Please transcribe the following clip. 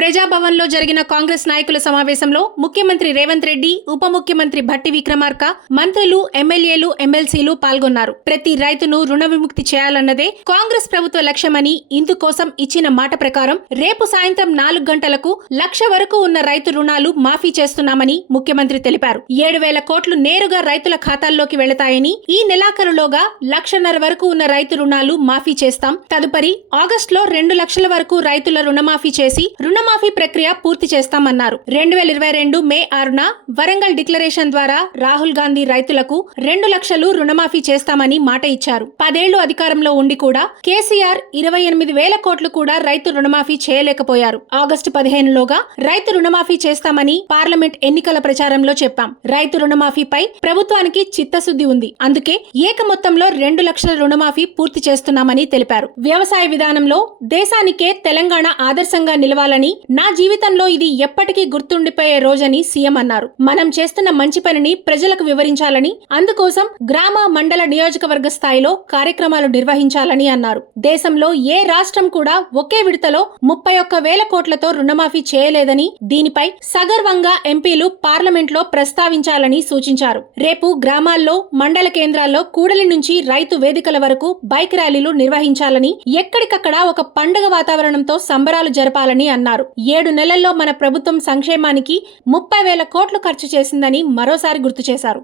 ప్రజాభవన్లో జరిగిన కాంగ్రెస్ నాయకుల సమావేశంలో ముఖ్యమంత్రి రేవంత్ రెడ్డి ఉప ముఖ్యమంత్రి భట్టి విక్రమార్క మంత్రులు ఎమ్మెల్యేలు ఎమ్మెల్సీలు పాల్గొన్నారు. ప్రతి రైతును రుణ విముక్తి చేయాలన్నదే కాంగ్రెస్ ప్రభుత్వ లక్ష్యమని ఇందుకోసం ఇచ్చిన మాట ప్రకారం రేపు సాయంత్రం నాలుగు గంటలకు లక్ష వరకు ఉన్న రైతు రుణాలు మాఫీ చేస్తున్నామని ముఖ్యమంత్రి తెలిపారు. ఏడు వేల కోట్లు నేరుగా రైతుల ఖాతాల్లోకి వెళతాయని ఈ నెలాఖరులోగా లక్షన్నర వరకు ఉన్న రైతు రుణాలు మాఫీ చేస్తాం. తదుపరి ఆగస్టులో రెండు లక్షల వరకు రైతుల రుణమాఫీ చేసి రుణమాఫీ ప్రక్రియ పూర్తి చేస్తామన్నారు. రెండు వేల ఇరవై రెండు మే ఆరున వరంగల్ డిక్లరేషన్ ద్వారా రాహుల్ గాంధీ రైతులకు రెండు లక్షలు రుణమాఫీ చేస్తామని మాట ఇచ్చారు. పదేళ్ళు అధికారంలో ఉండి కూడా కేసీఆర్ ఇరవై ఎనిమిది వేల కోట్లు కూడా రైతు రుణమాఫీ చేయలేకపోయారు. ఆగస్టు పదిహేనులోగా రైతు రుణమాఫీ చేస్తామని పార్లమెంట్ ఎన్నికల ప్రచారంలో చెప్పాం. రైతు రుణమాఫీపై ప్రభుత్వానికి చిత్తశుద్ధి ఉంది. అందుకే ఏక మొత్తంలో రెండు లక్షల రుణమాఫీ పూర్తి చేస్తున్నామని తెలిపారు. వ్యవసాయ విధానంలో దేశానికే తెలంగాణ ఆదర్శంగా నిలవాలని నా జీవితంలో ఇది ఎప్పటికీ గుర్తుండిపోయే రోజని సీఎం అన్నారు. మనం చేస్తున్న మంచి పనిని ప్రజలకు వివరించాలని అందుకోసం గ్రామ మండల నియోజకవర్గ స్థాయిలో కార్యక్రమాలు నిర్వహించాలని అన్నారు. దేశంలో ఏ రాష్ట్రం కూడా ఒకే విడతలో ముప్పై ఒక్క వేల కోట్లతో రుణమాఫీ చేయలేదని దీనిపై సగర్వంగా ఎంపీలు పార్లమెంట్లో ప్రస్తావించాలని సూచించారు. రేపు గ్రామాల్లో మండల కేంద్రాల్లో కూడలి నుంచి రైతు వేదికల వరకు బైక్ ర్యాలీలు నిర్వహించాలని ఎక్కడికక్కడ ఒక పండుగ వాతావరణంతో సంబరాలు జరపాలని అన్నారు. ఏడు నెలల్లో మన ప్రభుత్వం సంక్షేమానికి ముప్పై వేల కోట్లు ఖర్చు చేసిందని మరోసారి గుర్తు చేశారు.